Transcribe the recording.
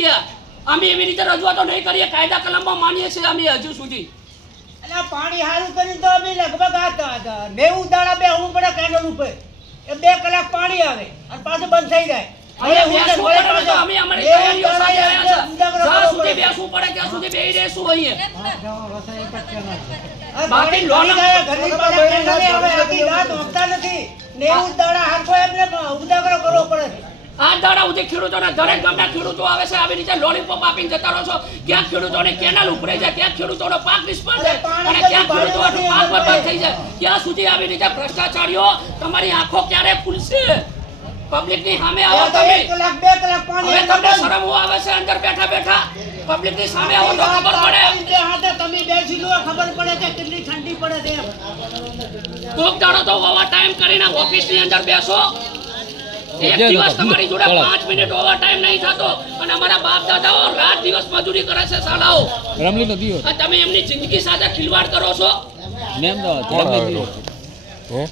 ગયા. અમે એવી રીતે રજૂઆતો નહીં કરીએ, કાયદા કલમમાં માનીએ છીએ અમે હજુ સુધી. એટલે પાણી હારું કરીને તો અમે લગભગ આ 90 દાડા બેહવું પડે કેનલ ઉપર. એ 2 કલાક પાણી આવે અને પાછું બંધ થઈ જાય. અમે બેસવું પડે તો અમે અમારી તૈયારીઓ સાથે આવ્યા છે. જ્યાં સુધી બેસવું પડે ત્યાં સુધી બેસી રહેશું અહીંયા. બાકી લોન ઘરની પાસે કેનલે હવે આખી રાત ઊંઘતા નથી. 90 દાડા હાથો એમને ઉજાગરો કરવો પડે. આ દાડા સુધી ખેડૂતોના દરેક ગામના ખેડૂતો આવે છે, આવી રીતે લોલીપોપ આપીને જતા રહો છો. ક્યાંક ખેડૂતોને કેનાલ ઉભરાઈ જાય, ક્યાંક ખેડૂતોનો પાક નિષ્ફળ જાય અને ક્યાંક ખેડૂતોનો પાક બરબાદ થઈ જાય. ત્યાં સુધી આવી રીતે ભ્રષ્ટાચારીઓ તમારી આંખો ક્યારે ખુલશે? પબ્લિકની સામે આવો તમે. 1 કલાક 2 કલાક પાણી હવે તમને શરમ આવે છે અંદર બેઠા બેઠા? પબ્લિકની સામે આવો તો ખબર પડે. હાથે તમે બેસી લો, ખબર પડે કે કેટલી ઠંડી પડે છે. કોક દાડો તો ઓવર ટાઈમ કરીને ઓફિસની અંદર બેસો. એક દિવસ તમારી જોડે 5 મિનિટ ઓવર ટાઈમ નહીં થતો અને અમારા બાપ દાદાઓ રાત દિવસ મજૂરી કરે છે સાલાઓ. રમલી નદી તમે એમની જિંદગી સાથે ખિલવાડ કરો છો. નેમ દો રમલી નદી હે